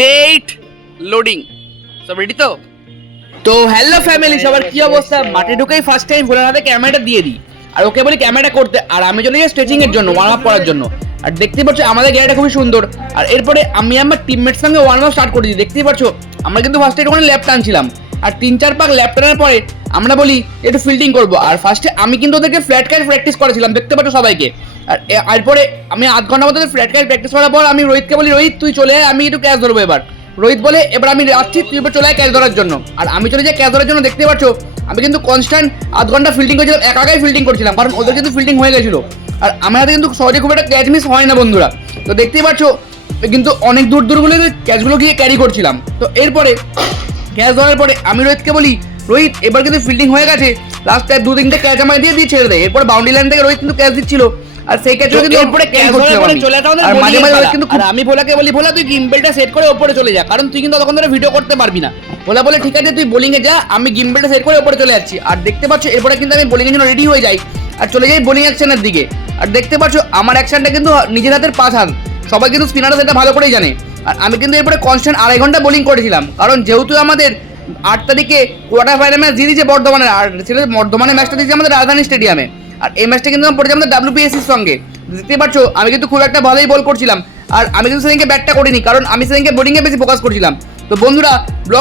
Date loading সব ready তো? তো হ্যালো ফ্যামিলি, সবার কি অবস্থা? মাঠে ঢুকেই ফার্স্ট টাইম ভোলার হাতে ক্যামেরাটা দিয়ে দিই, আর ওকে বলি ক্যামেরাটা করতে, আর আমি চলে যাই স্ট্রেচিং এর জন্য, ওয়ার্ম আপ করার জন্য। আর দেখতেই পাচ্ছ আমাদের গ্যালারিটা খুবই সুন্দর। আর এরপরে আমি আমার টিমমেটস সঙ্গে ওয়ার্ম আপ স্টার্ট করে দিই। দেখতেই পাচ্ছ আমরা কিন্তু ফার্স্টে একটুখানি ল্যাপ টানছিলাম, আর 3-4 পাক ল্যাপ টানার পরে আমরা বলি একটু ফিল্ডিং করবো। আর ফার্স্টে আমি কিন্তু ওদেরকে ফ্ল্যাট ক্যাচ প্র্যাকটিস করেছিলাম, দেখতে পাচ্ছ সবাইকে। আর এরপরে আমি আধ ঘন্টা মতো ফ্ল্যাট ক্যাচ প্র্যাকটিস করার পর আমি রোহিতকে বলি, রোহিত তুই চলে আয়, আমি একটু ক্যাচ ধরবো এবার। রোহিত বলে এবার আমি যাচ্ছি, তুই এবার চলে আয় ক্যাচ ধরার জন্য। আর আমি চলে যাই ক্যাচ ধরার জন্য। দেখতে পাচ্ছ আমি কিন্তু কনস্ট্যান্ট আধ ঘন্টা ফিল্ডিং করছিলাম, একাই ফিল্ডিং করছিলাম, কারণ ওদের কিন্তু ফিল্ডিং হয়ে গেছিল। আর আমার হাতে কিন্তু সহজে খুব একটা ক্যাচ মিস হয় না বন্ধুরা। তো দেখতেই পাচ্ছ কিন্তু অনেক দূর দূর বলে ক্যাচগুলো গিয়ে ক্যারি করছিলাম। তো এরপরে ক্যাচ ধরার পরে আমি রোহিতকে বলি, রোহিত এবার কিন্তু ফিল্ডিং হয়ে গেছে, লাস্ট 2-3টে ক্যাচ আমাকে দিয়ে ছেড়ে দেয়। এরপর বাউন্ডারি লাইন থেকে রোহিত কিন্তু ক্যাচ দিচ্ছিল, আর সেই ক্যাচও কিন্তু এরপরে ক্যাচ করছিলাম আমি। আর মাঝে মাঝে রোহিত কিন্তু আমি ভোলাকে বলি, ভোলা তুই গিম্বেলটা সেট করে ওপরে চলে যা, কারণ তুই কিন্তু ততক্ষণ ধরে ভিডিও করতে পারবি না। ভোলা বলে ঠিক আছে তুই বোলিং এ যা, আমি গিম্বেলটা সেট করে ওপরে চলে যাচ্ছি। আর দেখতে পাচ্ছ এরপরে কিন্তু আমি বোলিং এর জন্য রেডি হয়ে যাই, আর চলে যাই বোলিং অ্যাকশনের দিকে। আর দেখতে পাচ্ছ আমার অ্যাকশনটা কিন্তু নিজের হাতের 5 হাত, সবাই কিন্তু স্পিনাররা সেটা ভালো করেই জানে। আর আমি কিন্তু এরপরে কনস্ট্যান্ট 2.5 ঘন্টা বোলিং করেছিলাম, কারণ যেহেতু আমাদের 8 তারিখে কোয়ার্টার ফাইনাল ম্যাচ দিয়ে দিয়েছে বর্ধমানের, আর সেটা বর্ধমানের ম্যাচটা দিয়েছে আমাদের রাজধানী স্টেডিয়ামে। আর এই ম্যাচটা কিন্তু পড়েছে আমাদের WPSCর সঙ্গে। দেখতে পাচ্ছ আমি কিন্তু খুব একটা ভালোই বল করছিলাম, আর আমি কিন্তু সেদিনকে ব্যাটটা করিনি, কারণ আমি সেদিনকে বোলিংয়ে বেশি ফোকাস করছিলাম। তো বন্ধুরা ব্লগ